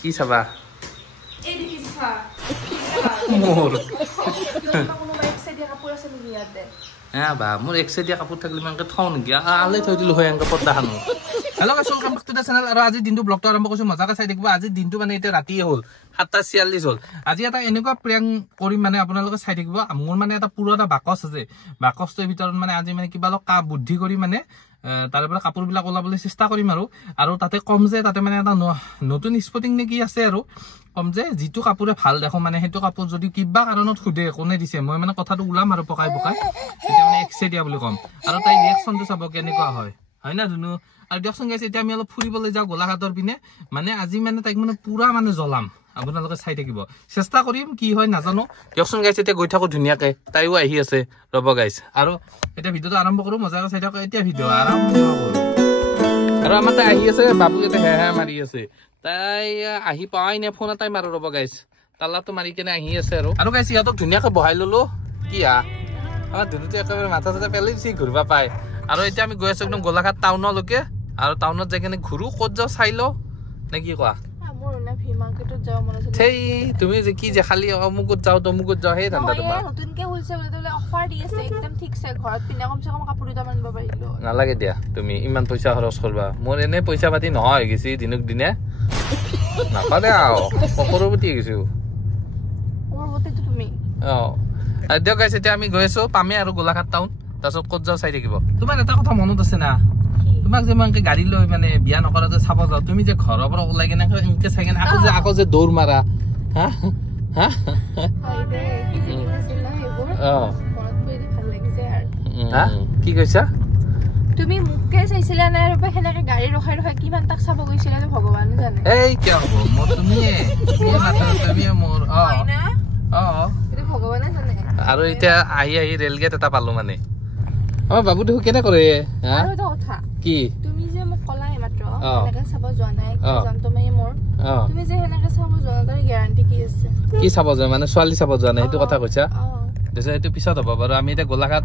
কি চাবা মোৰ মোৰ এক চাইডিয়া কাপোৰ থাকিলে ইমানকে থওঁ নেকি আলে থৈ দিলো হয় এনেকে পৰ্দাখনো hello' guys welcome back to the channel আৰু আজি দিনটো ব্লগটো আৰম্ভ কৰিছো মজাকে চাই থাকিব আজি দিনটো মানে এতিয়া ৰাতিয়ে হ'ল 7:46 হ'ল আজি এটা এনেকুৱা প্ৰেং কৰিম মানে আপোনালোকে চাই থাকিব মোৰ মানে এটা পুৰণা বাকচ আছে বাকচটোৰ ভিতৰত মানে আজি মানে কিবা অলপ বুদ্ধি কৰি মানে তাৰে পৰা কাপোৰ বিলাক ওলাবলৈ চেষ্টা কৰিম আৰু তাতে কম যে তাতে মানে এটা নতুন স্পটিং নে কি আছে আৰু কম যে যিটো কাপোৰে ভাল দেখো মানে সেইটো কাপোৰ যদি কিবা কাৰণত খুদে কোনে দিছে মই মানে কথাটো ওলাম আৰু পকাই তেতিয়া মানে এক্সে দিয়া বুলি কম আৰু তাই ৰিয়েকশনটো চাব কেনেকুৱা হয় না ধুনু আৰু দিয়কচোন গাইছে এতিয়া আমি অলপ ফুৰিবলৈ যাওঁ গোলাঘাটৰ পিনে মানে আজি মানে তাইক মানে পুৰা মানে জ্বলাম আপোনালোকে চাই থাকিব চেষ্টা কৰিম কি হয় নাজানো দিয়কচোন গাইছে এতিয়া গৈ থাকো ধুনীয়াকে তাইও আহি আছে ৰব গাইছ আৰু এতিয়া ভিডিঅ'টো আৰম্ভ কৰো মজাকে চাই থাকো এতিয়া ভিডিঅ' আৰম্ভ কৰো আৰু আমাৰ তাই আহি আছে বাবু এটা হে মাৰি আছে তাই আহি পাৱাই নে ফোন এটাই মাৰো ৰব গাইছ তালাটো মাৰি কেনে আহি আছে আৰু গাইছ ইহঁতক ধুনীয়াকে বহাই ললো কি আমাৰ ধুনুটো একেবাৰে মাথা চাথা পেলাই দিছে ঘূৰিব পায় আৰু এতিয়া আমি গৈ আছো একদম গোলাঘাট টাউনলৈকে আৰু টাউনত যাই কেনে ঘূৰো ক'ত যাওঁ চাই লওঁ নে কি কোৱা সেই তুমি যে কি যে খালি অমুকত যাওঁ তমুকত যাওঁ সেই ধান্দা তোমাৰ নালাগে দিয়া তুমি ইমান পইচা খৰচ কৰবা মোৰ এনে পইচা পাতি নহয় গেছি দিনক দিনে নাপালে আৰু ককৰপতি গৈছো দিয়ক গাইছ এতিয়া আমি গৈ আছো পামে আৰু গোলাঘাট টাউন তাৰপিছত ক'ত যাওঁ চাই থাকিব তোমাৰ এটা কথা মনত আছে না তোমাক যে মই গাড়ী লৈ মানে বিয়া নকৰাতে চাব যাওঁ তুমি যে ঘৰৰ পৰা ওলাই কেনে এনেকে চাই কেনে আকৌ যে দৌৰ মাৰা কি কৈছা তুমি মুখে চাইছিলা না আৰু হেনেকে গাড়ী ৰখাই ৰখাই কিমান তাক চাব গৈছিলা তো ভগৱান জানে এই কি হ'ব মোৰ তুমি মোৰ এটো ভগৱানে জানে আৰু এতিয়া আহি ৰেল গেট এটা পালো মানে আমাৰ বাবু দেখো কেনে কৰে আৰু এটা কথা কি তুমি যে মোক কলাই মাত্ৰ হেনেকে চাব যোৱা নাই কি জান তুমি মোৰ তুমি যে হেনেকে চাব যোৱা তাৰ গ্যাৰান্টি কি আছে কি চাব যোৱা মানে ছোৱালী চাব যোৱা নাই সেইটো কথা কৈছা দেছে এইটো পিছত হ'ব বাৰু আমি এতিয়া গোলাঘাট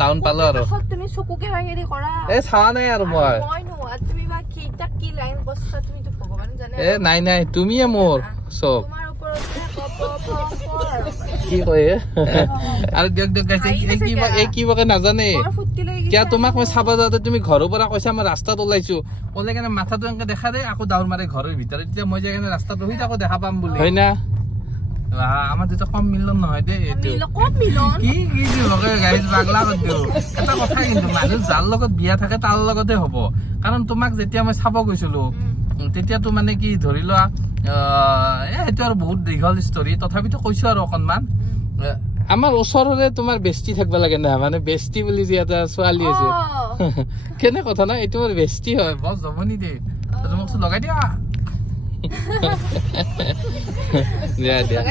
টাউন পালো আৰু তুমি চকুকে লাগেৰি কৰা চাৱা নাই আৰু মই নোৱা তুমি বা কি লাইন বস্তা তুমি তো ভগৱান জানে নাই তুমিয়ে মোৰ সব তোমাৰ ওপৰত কি কয় আৰু দিয়ক গাইছে এই কি বকে নাজানে কিয় তোমাক মই চাব যাওঁতে তুমি ঘৰৰ পৰা কৈছা মই ৰাস্তাত ওলাইছো ওলাই কেনে মাথাটো এনেকে দেখা দে আকৌ দাউৰ মাৰে ঘৰৰ ভিতৰত এতিয়া মই যাই কেনে ৰাস্তাত ৰহি থাকো দেখা পাম বুলি হয় না আমাৰ দুটা কম মিলন নহয় দেই এইটো কি গাড়ীত পাগলা কৰি দিও এটা কথা কিন্তু মানুহ যাৰ লগত বিয়া থাকে তাৰ লগতে হ'ব কাৰণ তোমাক যেতিয়া মই চাব গৈছিলো তেতিয়াতো মানে কি ধৰি লোৱা এইটো আৰু বহুত দীঘল ষ্টৰী তথাপিতো কৈছো আৰু অকণমান আমাৰ ওচৰৰে তোমাৰ বেষ্টি থাকিব লাগে না মানে বেষ্টি বুলি যে এটা ছোৱালী আছে কেনে কথা না এইটো মোৰ বেষ্টি হয় বছ জমনি দেই তোমাক লগাই দিয়া দিয়া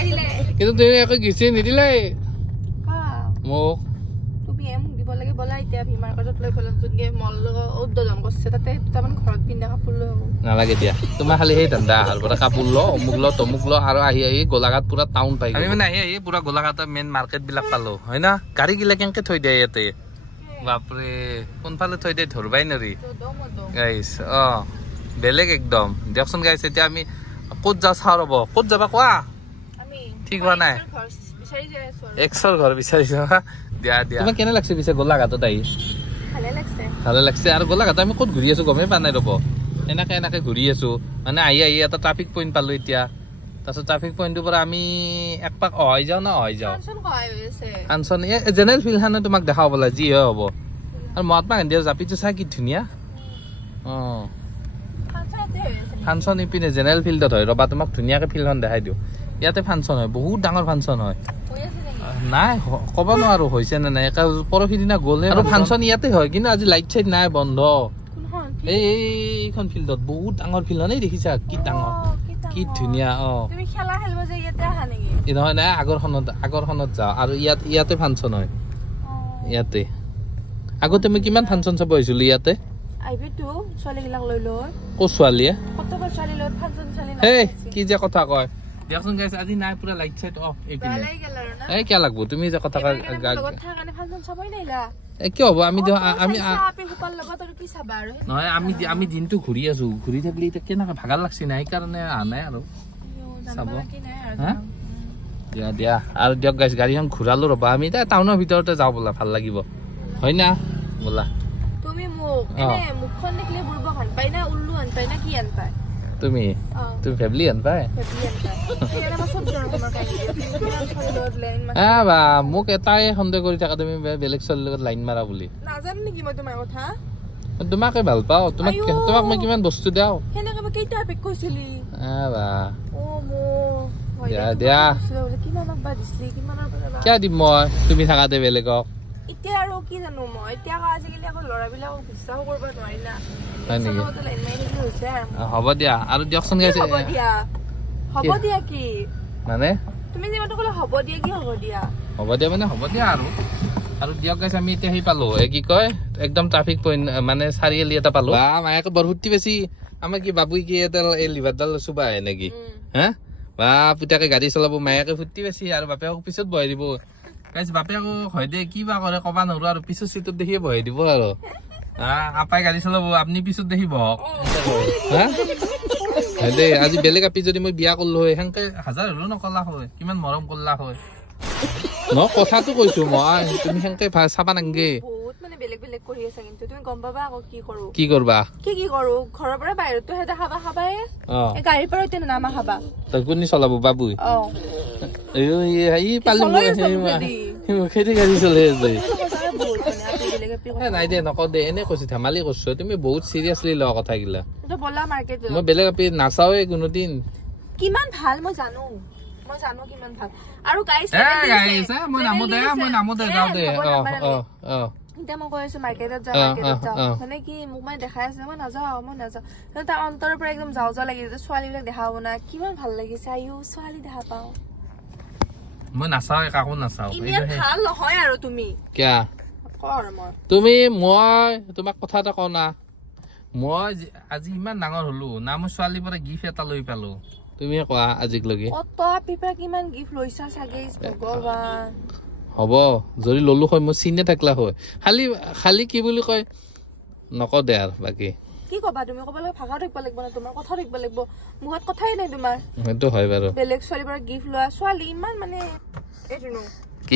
কিন্তু তুমি একো গিচি নিদিলে মোক নালাগে দিয়া তোমাৰ খালি সেই ধান্দা আহাৰ পৰা কাপোৰ ল অমুক ল তমুক ল আৰু আহি গোলাঘাট পুৰা টাউন পাই আমি মানে আহি পুৰা গোলাঘাটৰ মেইন মাৰ্কেট বিলাক পালো হয় না গাড়ী গিলা কেনেকে থৈ দিয়ে ইয়াতে বাপৰে কোনফালে থৈ দিয়ে ধৰবাই নৰি গাইছ বেলেগ একদম দিয়কচোন গাইছ এতিয়া আমি ক'ত যাওঁ চাওঁ ৰ'ব ক'ত যাবা কোৱা ঠিক হোৱা নাই এক্সৰ ঘৰ বিচাৰি যাবা দিয়া তোমাক কেনে লাগছে পিছে গোলাঘাটত আহি ভালে লাগছে আৰু গোলাঘাটত আমি ক'ত ঘূৰি আছো গমেই পোৱা নাই ৰ'ব এনেকে ঘূৰি আছো মানে আহি এটা ট্ৰাফিক পইণ্ট পালো এতিয়া তাৰপিছত ট্ৰাফিক পইণ্টটোৰ পৰা আমি এক পাক অহাই যাওঁ ফাংচন জেনেৰেল ফিল্ডখনে তোমাক দেখাব বোলা যি হয় হ'ব আৰু মহাত্মা গান্ধীৰ জাপিটো চাই কি ধুনীয়া ফাংচন ইপিনে জেনেৰেল ফিল্ডত হয় ৰবা তোমাক ধুনীয়াকে ফিল্ডখন দেখাই দিওঁ ইয়াতে ফাংচন হয় বহুত ডাঙৰ ফাংচন হয় নাই ক'ব নোৱাৰো হৈছে নে নাই পৰহি দিনা গ'লে আৰু ফাংচন ইয়াতে হয় কিন্তু আজি লাইট চাইট নাই বন্ধ এইখন ফিল্ডত বহুত ডাঙৰ ফিল্ড হয় দেখিছা কি ডাঙৰ কি ধুনীয়া নহয় নাই আগৰখনত যাওঁ আৰু ইয়াতে ফাংচন হয় ইয়াতে আগতে মই কিমান ফাংচন চাব আহিছিলো ইয়াতে কি যে কথা কয় দিয়কচোন গাইছ আজি নাই পুৰা লাইট চাইট অফ এইপিনে না এই কি লাগবো তুমি যে কথা লগত থাকা কাৰণে ফাংচন চাবই নাইলা কি হ'ব আমি আপি হুপাৰ লগত আৰু কি চাবা আৰু নহয় আমি দিনটো ঘূৰি আছো ঘূৰি থাকিলে এতিয়া কেনেকৈ ভাগাৰ লাগছি নাই সেইকাৰণে অহা নাই আৰু চাব দিয়া দিয়া আৰু দিয়ক গাইছ গাড়ীখন ঘূৰালো ৰ'বা আমি এতিয়া টাউনৰ ভিতৰতে যাওঁ বোলা ভাল লাগিব হয় না বোলা তুমি মোক এনে মুখখন দেখিলে বুৰব খান পাই না উল্লু আন পাই না কি আন পাই তুমি ফেমিলি আন পাই বা মোক এটাই সন্দেহ কৰি থাকা তুমি বেলেগ ছোৱালীৰ লগত লাইন মাৰা বুলি নাজানো নেকি মই তোমাৰ কথা তোমাকে ভাল পাওঁ তোমাক মই কিমান বস্তু দিওঁ সেনেকে মই কেইটা পেক কৈছিলি বা অ মো দিয়া দিয়া কিমানক বা দিছিলি কিমানৰ পৰা কিয় দিম মই তুমি থাকাতে বেলেগক এতিয়া আৰু কি জানো মই এতিয়া আজিকালি আকৌ ল'ৰাবিলাকক বিশ্বাস কৰিব নোৱাৰি না হয় নেকি লাইন মাৰি হৈছে হ'ব দিয়া আৰু দিয়কচোন গাইছে হ'ব দিয়া কি মানে তুমি যিমানটো ক'লে হ'ব দিয়া কি হ'ব দিয়া মানে হ'ব দিয়া আৰু দিয়ক গাইছে আমি এতিয়া সেই পালো কি কয় একদম ট্ৰাফিক পইণ্ট মানে চাৰিআলি এটা পালো বা মায়াকে বৰ ফুৰ্তি বেছি আমাৰ কি বাবুই কি এডাল এই লিভাৰডাল চুবা আহে নেকি হা বা পুতাকে গাড়ী চলাব মায়াকে ফুৰ্তি বেছি আৰু বাপেকক পিছত বহাই দিব গাইছ বাপেকো হয় দে কিবা কৰে কবা নোৱাৰো আৰু পিছত চিটত দেখিয়ে বহাই দিব আৰু আপাই গাড়ী চলাব আপুনি পিছত দেখিব দে আজি বেলেগ আপি যদি মই বিয়া কৰিলো হয় সেনেকে হাজাৰ হলেও নকলা হয় কিমান মৰম কৰলা হয় ন কথাটো কৈছো মই তুমি সেনেকে চাবা নাংগে বহুত মানে বেলেগ বেলেগ কৰি আছে কিন্তু তুমি গম পাবা আকৌ কি কৰো কি কৰবা কি কৰো ঘৰৰ পৰা বাহিৰতো হেদা খাবা খাবাই গাড়ীৰ পৰা এতিয়া নামা খাবা তই কোনি চলাব বাবুই এই পালি খেতি গাড়ী চলে আছে নাই দে নক দে এনে কৈছো ধেমালি কৈছো তুমি বহুত চিৰিয়াছলি লোৱা কথা গিলা মই বেলেগ আপি নাচাওৱে কোনোদিন কিমান ভাল মই জানো কিমান ভাল আৰু গাইছ মই নামো দে যাওঁ দে এতিয়া মই কৈ আছো মাৰ্কেটত যাওঁ মানে কি মোক মানে দেখাই আছে মই নাযাওঁ তাৰ অন্তৰৰ পৰা একদম যাওঁ লাগিছে ছোৱালীবিলাক দেখা হব না কিমান ভাল লাগিছে আয়ো ছোৱালী দেখা পাওঁ মই নাচাওঁ কাকো নাচাওঁ ইমান ভাল নহয় আৰু তুমি কিয়া তুমি মই তোমাক কথা এটা কওঁ না মই আজি ইমান ডাঙৰ হলো না মই ছোৱালীৰ পৰা গিফ্ট এটা লৈ পালো তুমি কোৱা আজিলৈকে কিমান গিফ্ট লৈছা চাগে ভগৱান হ'ব যদি ললো হয় মই চিনে থাকলা হয় খালি কি বুলি কয় নক দে আৰু বাকী কি কবা তুমি কব লাগে ভাষা থাকিব লাগিব না তোমাৰ কথা থাকিব লাগিব মুখত কথাই নাই তোমাৰ সেইটো হয় বাৰু বেলেগ ছোৱালীৰ পৰা গিফ্ট লোৱা ছোৱালী ইমান মানে এইটো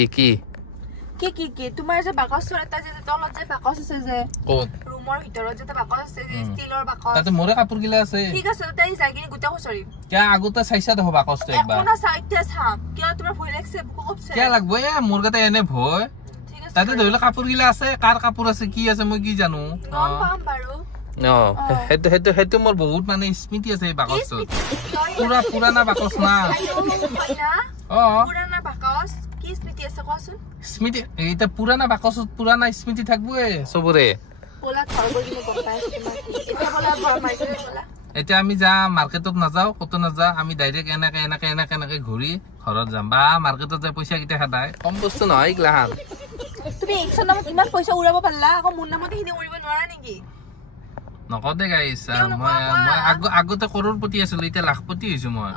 কি তোমাৰ যে বাকচৰ এটা যে তলত যে বাকচ আছে যে ক'ত ৰুমৰ ভিতৰত যে বাকচ আছে যে ষ্টিলৰ বাকচ তাতে মোৰে কাপোৰ গিলা আছে ঠিক আছে তাই যাই গুটা খুচৰি কিয়া আগতে চাইছা দেখো বাকচটো একবাৰ কোনা সাইডতে চাম কিয়া তোমাৰ ভয় লাগছে কপছে কিয়া লাগব এ মোৰ গতে এনে ভয় ঠিক আছে তাতে ধৰিলে কাপোৰ গিলা আছে কাৰ কাপোৰ আছে কি আছে মই কি জানো গম পাম বাৰু সেইটো মোৰ বহুত মানে স্মৃতি আছে এই বাকচটো পুৰা পুৰানা বাকচ না পুৰানা বাকচ কি স্মৃতি আছে কোৱাচোন স্মৃতি এটা পুৰানা বাকচত পুৰানা স্মৃতি থাকবয়ে সবৰে বলা ঘৰ গৈ কিনে গম পাই তোমাৰ এটা বলা মাৰ্কেটত বলা এতিয়া আমি যা মাৰ্কেটত নাযাও কত নাযাও আমি ডাইৰেক্ট এনেকে ঘূৰি ঘৰত যাম বা মাৰ্কেটত যাই পইচা কিটা খাদাই কম বস্তু নহয় গ্লাহান তুমি একশৰ নামত কিমান পইচা উৰাব পাৰলা আকৌ মোৰ নামতে হিনে উৰিব নোৱাৰা নেকি নকদে গাইছ মই আগতে কৰোৰপতি আছিলো এতিয়া লাখপতি হৈছো মই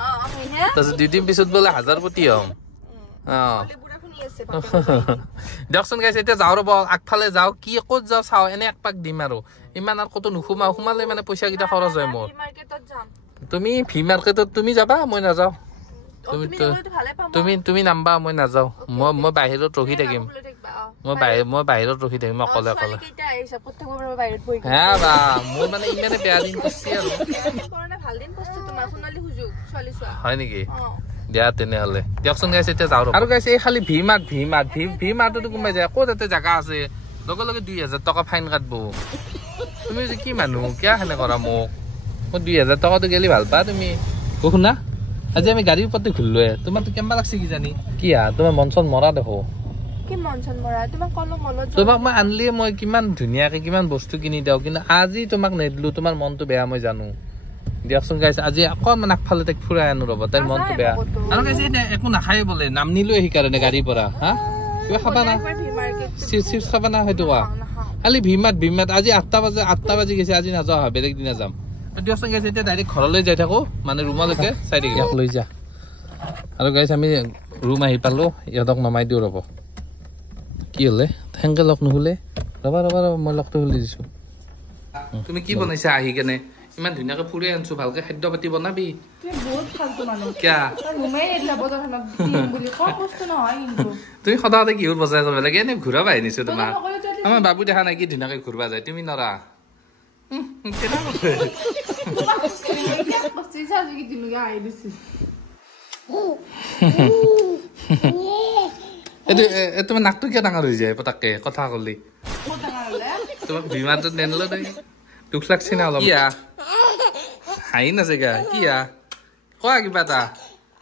তাৰপিছত 2 দিন পিছত বোলে 1000 পতি হম দিয়কচোন গাইছে এতিয়া যাওঁ ৰ'ব আগফালে যাওঁ কি ক'ত যাওঁ চাওঁ এনে এক পাক দিম আৰু ইমান আৰু ক'তো সোমালে মানে পইচা কেইটা খৰচ হয় মোৰ তুমি ভি মাৰ্কেটত তুমি যাবা মই নাযাওঁ তুমি নামবা মই নাযাওঁ মই বাহিৰত ৰখি থাকিম মই বাহিৰত ৰখি থাকিম অকলে হা বা মোৰ মানে ইমানে বেয়া দিন পৰছি আৰু হয় নেকি দিয়া তেনেহলে দিয়কচোন গাইছে এতিয়া যাওঁ আৰু গাইছে এই খালি ভি মাৰ্টতো কোনোবাই যায় ক'ত এটা জেগা আছে লগে 2000 টকা ফাইন কাটব তুমি যে কি মানুহ কিয় সেনে কৰা মোক 2000 টকাটো গেলি ভাল পা তুমি শুনা আজি আমি গাড়ীৰ ওপৰতে ঘূৰিলোৱে তোমাৰতো কেম্বা লাগছে কি জানি কি তোমাৰ মন চন মৰা দেখো তোমাক মই আনলি মই কিমান ধুনীয়াকে কিমান বস্তু কিনি দিওঁ কিন্তু আজি তোমাক নেদিলো তোমাৰ মনটো বেয়া মই জানো দিয়কচোন গাইছে আজি অকণমান আগফালে তাইক ফুৰাই আনো ৰ'ব তাইৰ মনটো বেয়া আৰু গাইছে একো নাখায় বোলে নাম নিলোৱে সেইকাৰণে গাড়ীৰ পৰা হা কিবা খাবা না চিপছ খাবা না সেইটো কোৱা খালি ভিমাত আজি 8টা বাজি গৈছে আজি নাযাওঁ বেলেগ দিনা যাম দিয়কচোন গাইছে এতিয়া ডাইৰেক্ট ঘৰলৈ যাই থাকো মানে ৰুমলৈকে চাই থাকি লৈ যা আৰু গাইছে আমি ৰুম আহি পালো ইহঁতক নমাই দিওঁ ৰ'ব কি হ'লে সেনেকে লগ নহ'লে ৰ'বা মই লগটো খুলি দিছোঁ তুমি কি বনাইছা আহি কেনে ইমান ধুনীয়াকৈ ফুৰি আনিছো ভালকে খাদ্য পাতি বনাবি তুমি সদায় কিহৰ বজাৰ কৰিব লাগে এনে ঘূৰাবা আনিছো তোমাক আমাৰ বাবু দেখা নাই কি ধুনীয়াকৈ ঘূৰবা যায় তুমি নৰা তোমাৰ নাকটো কিয় ডাঙৰ হৈ যায় পতাককে কথা কলি তোমাক বিমানটো নেনলো নাই দুখ লাগছে না অলপ কিয়া হাঁহি নাছে গা কিয়া কোৱা কিবা এটা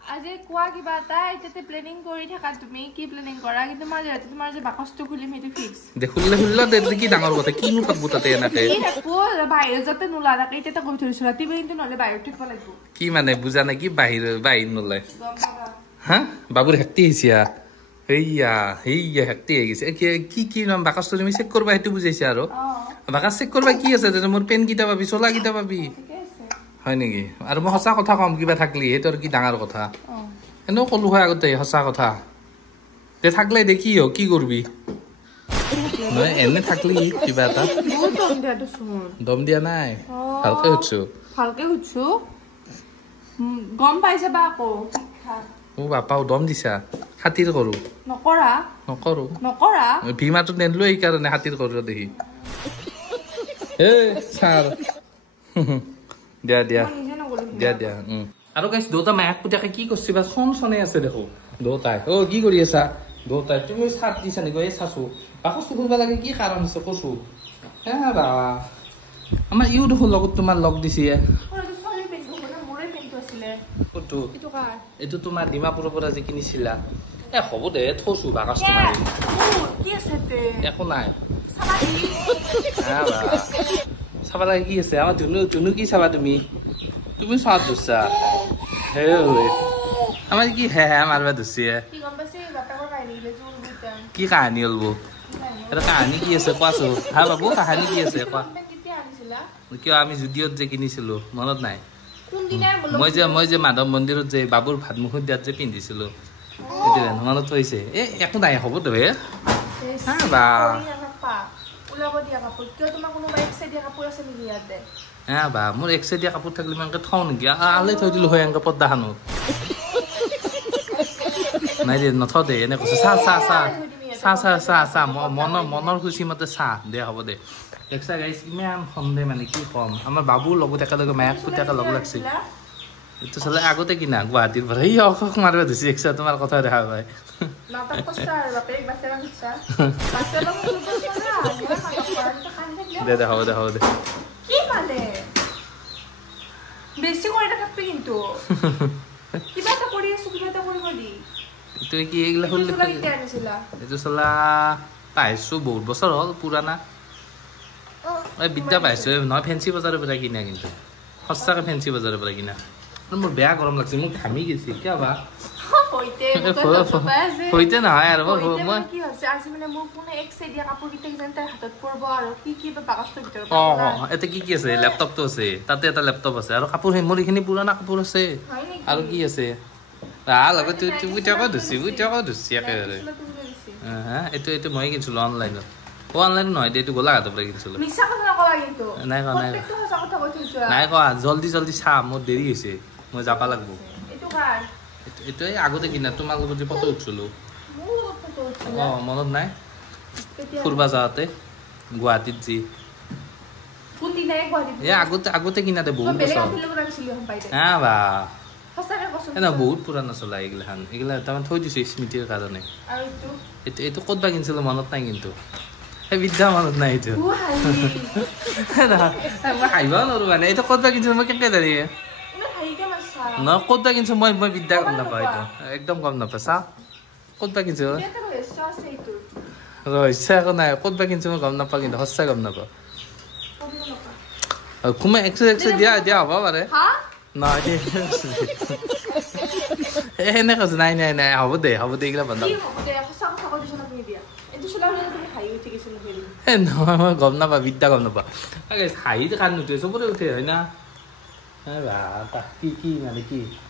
আজি কোৱা কিবা এটা এতিয়াতে প্লেনিং কৰি থাকা তুমি কি প্লেনিং কৰা কিন্তু মই ৰাতি তোমাৰ যে বাকচটো খুলিম সেইটো ফিক্স দেখুলে কি ডাঙৰ কথা কিনো থাকবো তাতে এনেকে কি থাকবো বাহিৰত যাতে নোলা তাকে এতিয়া কৈ থৈছো ৰাতি কিন্তু নহলে বাহিৰত থাকিব লাগিব কি মানে বুজা নাই কি বাহিৰ নোলাই হা বাবুৰ হেক্তি হৈছে সেইয়া হেক্তি হৈ গৈছে কি নাম বাকচটো তুমি চেক কৰবা সেইটো বুজাইছে আৰু বাকচ চেক কৰবা কি আছে মোৰ পেন কেইটা পাবি চলা কেইটা পাবি হয় নেকি আৰু মই সঁচা কথা কম কিবা থাকলি সেইটো আৰু কি ডাঙৰ কথা এনেও কলো হয় আগতে সঁচা কথা তে থাকলে দে কি কি কৰবি নহয় এনে থাকলি কিবা এটা দম দিয়া নাই ভালকে সুধছো গম পাইছে বা আকৌ বাপাও দম দিছা খাতিৰ কৰো নকৰো ভীমাটো নেনলো এইকাৰণে খাতিৰ কৰো দেখি ছাৰ দিয়া আৰু গাইছ দেউতা মায়াক পুতেকে কি কৰিছে বা চনে আছে দেখো দেউতাই কি কৰি আছা দেউতাই তুমি চাত দিছা নেকি এই চাচো বাকচটো খুলিব লাগে কি কাৰণ আছে কচু আমাৰ ইও দেখো লগত তোমাৰ লগ দিছে এইটো তোমাৰ ডিমাপুৰৰ পৰা যে কিনিছিলা হ'ব দে থৈছো বাকচটো মাৰি একো নাই চাবা লাগে কি আছে আমাৰ ধুনু কি চাবা তুমি চাত ধৰছা আমাৰ কি হে মাৰবা ধৰছি কি কাহানী হ'ল বৌ এটা কাহানী কি আছে কোৱাচো হা বাবু কাহানী কি আছে কোৱা কিয় আমি জুডিঅ'ত যে কিনিছিলো মনত নাই মই যে মাধৱ মন্দিৰত যে বাবুৰ ভাত মুখত দিয়াত যে পিন্ধিছিলো মনত পৰিছে একো নাই হ'ব তো মোৰ এক চাইড দিয়া কাপোৰ থাকিলে মই থওঁ নেকি আলে থৈ দিলো হয় এনেকে পৰ্দাখনত নাই দে নথওঁ দে এনে কৈছে চাহ মনৰ খুচি মতে চাহ দে হ'ব দে দেখছা গাইছ ইমান সন্দেহ মানে কি কম আমাৰ বাবুৰ লগত একেলগে মায়াক পুতেকে লগ লাগছিল এইটো চালে আগতে কিনা গুৱাহাটীৰ পৰা এই অশোক মাৰিব ধৰিছে দেখছা তোমাৰ কথা দেখা পাই দে হ'ব দে এইটো চলা পাইছো বহুত বছৰ হ'ল পুৰাণা বিদ্যা পাইছো নহয় ফেঞ্চি বজাৰৰ পৰা কিনা কিন্তু সঁচাকে ফেঞ্চি বজাৰৰ পৰা কিনা মোৰ বেয়া গৰম লাগছে মোক ঘামি গৈছে কিয় বা হইতে নহয় আৰু এতে কি আছে লেপটপটো আছে তাতে এটা লেপটপ আছে আৰু কাপোৰ মোৰ এইখিনি পুৰণা কাপোৰ আছে আৰু কি আছে লগত ধুচি একেবাৰে এইটো মই কিনিছিলো অনলাইনত অনলাইন নহয় এইটো গোলাঘাটৰ পৰা কিনিছিলো নাই কোৱা জল্দি চা মোৰ দেৰি হৈছে মই যাব লাগব এইটোৱে আগতে কিনা তোমাৰ লগত যে ফটো উঠিছিলো মনত নাই ফুৰবা যাওঁতে গুৱাহাটীত যি আগতে কিনা দে বহুত বছৰ বহুত পুৰণা চলা এইগিলা তাৰমানে থৈ দিছো স্মৃতিৰ কাৰণে এইটো ক'ত বা কিনিছিলো মনত নাই কিন্তু বিদ্যা মনত নাই এইটো মই আহিবও নোৱাৰো মানে এইটো ক'ত বা কিনিছিলো মই কেনেকে জানি নহয় ক'ত বা কিনিছো মই বিদ্যা গম নাপাওঁ এইটো একদম গম নাপাওঁ চা ক'ত বা কিনিছো ৰহস্য একো নাই ক'ত বা কিনিছো মই গম নাপাওঁ কিন্তু সঁচাই গম নাপাওঁ কোনোবাই এক্স দিয়া হ'ব পাৰে নহয় এনে কৈছো নাই হ'ব দে এইগিলা বন্ধ নহয় মই গম নাপাওঁ বিদ্যা গম নাপাওঁ হাঁহিত কাণ নুঠে চবতে উঠে হয় না কি মানে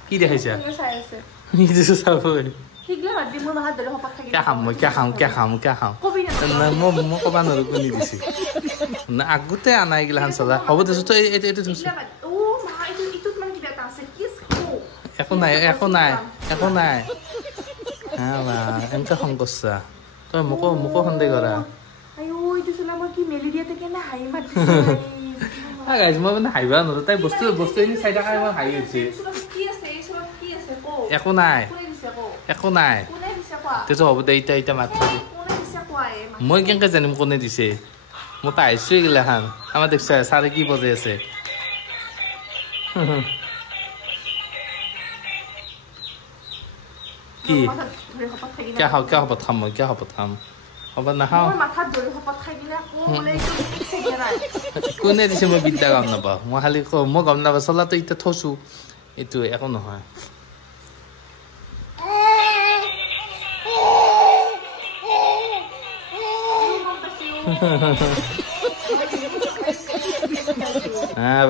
কি দেখাইছা চাবই হিগলা বাদ দি মোৰ মাথাত ধৰি শপত থাকি কিয় খাম মই ক'বা নোৱাৰো কোনে দিছে না আগতে আনা এইগিলাখান চলা হ'ব দেচোন তই এইটো থৈছো একো নাই হা বা এনেকে খং কৰছা তই মোকো সন্দেহ কৰা গাইজ মই মানে হাঁহিব নোৱাৰো তাই বস্তুখিনি চাই থকা মই হাঁহি উঠছে একো নাই তেতো হ'ব দে এতিয়া মাত মই কেনেকে জানিম কোনে দিছে মই পাইছো এইগিলাখান আমাৰ দেখছা ছাৰে কি বজাই আছে কি কিয় শপত খাম মই কিয় শপত খাম শপত নাখাওঁ কোনে দিছে মই বিদ্যা গম নাপাওঁ মই খালি মই গম নাপাওঁ চলাটো এতিয়া থৈছো এইটো একো নহয়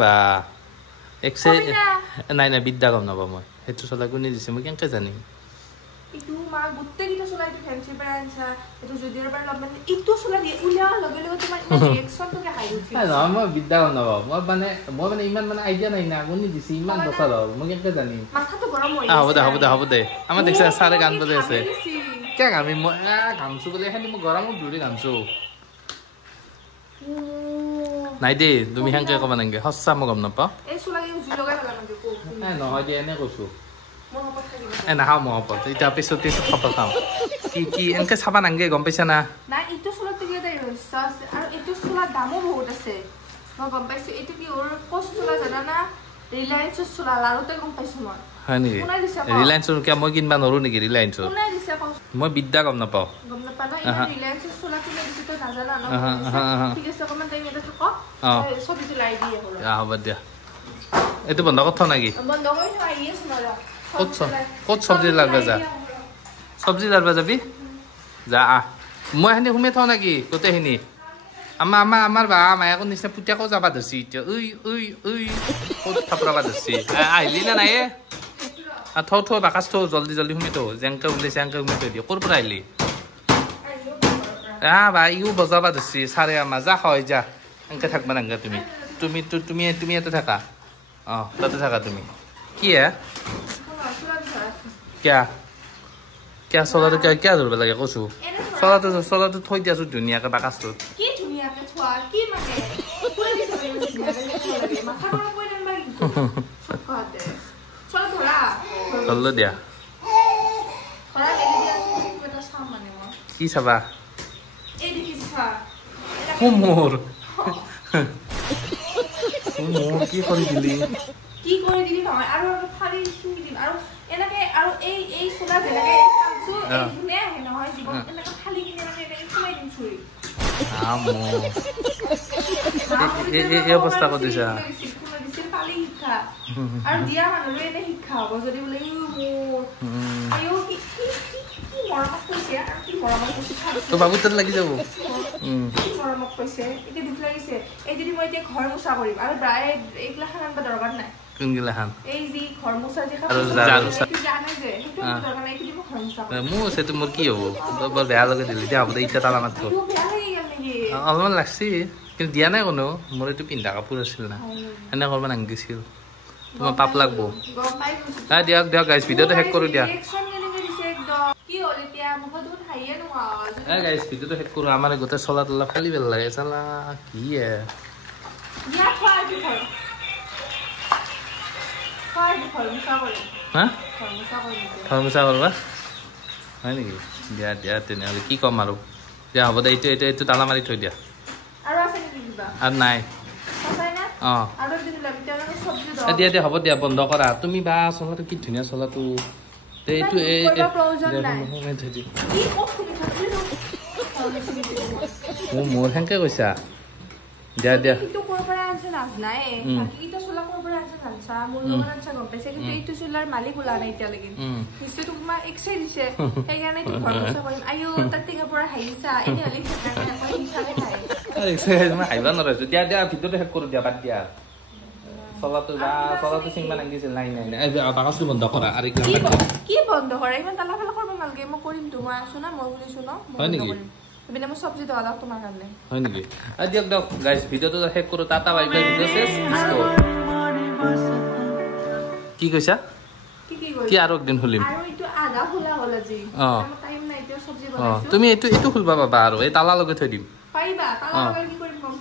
বা নাই বিদ্যা গম নাপাওঁ মই সেইটো চলা কোনে দিছে মই কেনেকে জানিম মই বিদ্যা গম নাপাওঁ মই মানে ইমান মানে আইডিয়া নাই না কোনে দিছে ইমান বছৰ হ'ল মই কেনেকে জানিম হ'ব দে আমাৰ দেখছা ছাৰে গান বজাই আছে কিয় ঘামি মই ঘামছো বোলে এখানি মই গৰমত ধৰি ঘামছো নাই দেই তুমি সেনেকে ক'বা নালাগে সঁচা মই গম নাপাওঁ নহয় দিয়া এনে কৈছো নাখাওঁ মই শপত এতিয়া পিছত শপত খাওঁ কি এনেকে চাবা নালাগে গম পাইছা না হয় নেকি ৰিলায়েন্সৰ কিয় মই কিনবা নোৱাৰো নেকি ৰিলায়েন্সৰ মই বিদ্যা গম নাপাওঁ হ'ব দিয়া এইটো বন্ধ কৰি থ নেকি ক'ত চব্জি লাৰবা যা চব্জি লাৰবা যাবি যা মই এখিনি সোমাই থওঁ নেকি গোটেইখিনি আমাৰ বা মায়াকৰ নিচিনা পুতিয়াকো যাবা ধৰছি এতিয়া ক'ত থাপৰাবা ধৰছি আহিলি না নাই থ বাকাচ থ জল্দি সোমাই থ যেংকে ওলাইছে এংকে সোমাই থৈ দিয় ক'ৰ পৰা আহিলি বা ইও বজাবা ধৰছি চাৰে আমাৰ যা হয় যা এনেকে থাকবা নাংগা তুমি ইয়াতে থাকা তাতে থাকা তুমি কি কিয় চলাটো কিয় ধৰিব লাগে কৈছো চলাটো থৈ দিয়াছো ধুনীয়াকে বাকাচটোত ধৰলো দিয়া কি চাবা মোৰ কি কৰি দিলি নহয় আৰু ফাৰি শুনি দিম আৰু এনেকে আৰু এই সোলা যেনেকে কামছো এনে আহে নহয় জীৱন এনেকে খালি কিনে এনেকে খুমাই দিম চুৰি এই অৱস্থা কৰি দিছা পালি শিক্ষা আৰু দিয়া মানুহলৈ এনে শিক্ষা হ'ব যদি বোলে তো বাবু তাত লাগি যাব মৰমত কৈছে এতিয়া দুখ লাগিছে এই যদি মই এতিয়া ঘৰ মোচা কৰিম আৰু প্ৰায় এইগিলাখান আনবা দৰকাৰ নাই কোনগিলাখান এই যি ঘৰ মোচা যি জানে যে সেইটো দৰকাৰ নাই কিন্তু ঘৰ মোচা মোৰ সেইটো মোৰ কি হ'ব বৰ বেয়া লাগে দিলি দিয়া হ'ব এতিয়া তালা মাত্ৰ অলপমান লাগছি কিন্তু দিয়া নাই কোনো মোৰ এইটো পিন্ধা কাপোৰ আছিল না এনে কৰিব নাংগিছিল তোমাৰ পাপ লাগব দিয়ক গাইজ ভিডিঅ'টো শেষ কৰোঁ দিয়া গাইজ ভিডিঅ'টো শেষ কৰোঁ আমাৰ গোটেই চলা তলা ফালি পেলালে চালা কি ঘৰমোচা কৰবা হয় নেকি দিয়া তেনেহ'লে কি ক'ম আৰু দিয়া হ'ব দে এইটো তালা মাৰি থৈ দিয়া আৰু নাই দিয়া হ'ব দিয়া বন্ধ কৰা তুমি বা চলাটো কি ধুনীয়া চলাটো এইটো মোৰ সেনেকে কৈছা দিয়া মালিক ওলা নাই এতিয়ালৈকে নিশ্চয় তোমাক এক চাই দিছে সেইকাৰণে হাঁহিবা নোৱাৰিছো দিয়া ভিডিঅ'টো শেষ কৰো দিয়া বাদ দিয়া চলাটো চিংবা নাংগিছিল নাই বাকচটো বন্ধ কৰা আৰু কি বন্ধ কৰা ইমান তালা ফালা কৰিব নালগে মই কৰিম তো মই আছো না মই শুনিছো ন হয় নেকি বিনা মই সবজি দোৱা দাও তোমাৰ কাৰণে হয় নেকি দিয়ক দিয়ক গাইস ভিডিওটো শেষ কৰো টাটা বাই বাই ভিডিও শেষ কি কৈছা কি আৰু একদিন খুলিম আৰু ইটো আধা খোলা হল আজি টাইম নাই এতিয়া সবজি বনাইছো তুমি এইটো খুলবা বাবা আৰু এই তালা লগে থৈ দিম পাৰিবা তালা লগে কি কৰিম কম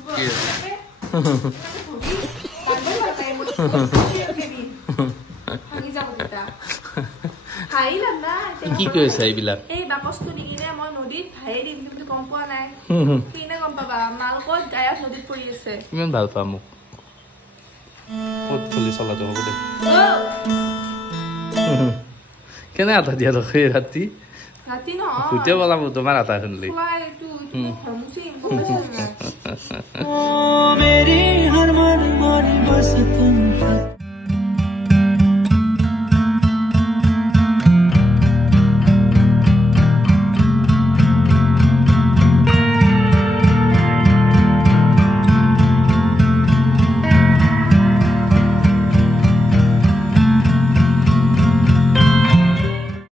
কি কৈছা এইবিলাক এই বাকচটো নিকিনে মই নদীত ভাই দিম কিন্তু গম পোৱা নাই কিনে গম পাবা মালকত গায়াত নদীত পৰি আছে কিমান ভাল পা মোক ক'ত চলি চলাটো হ'ব দে কেনে আটা দিয়া ৰখে ৰাতি নহয় গোটেই বলাব তোমাৰ আটা শুনলি মেৰি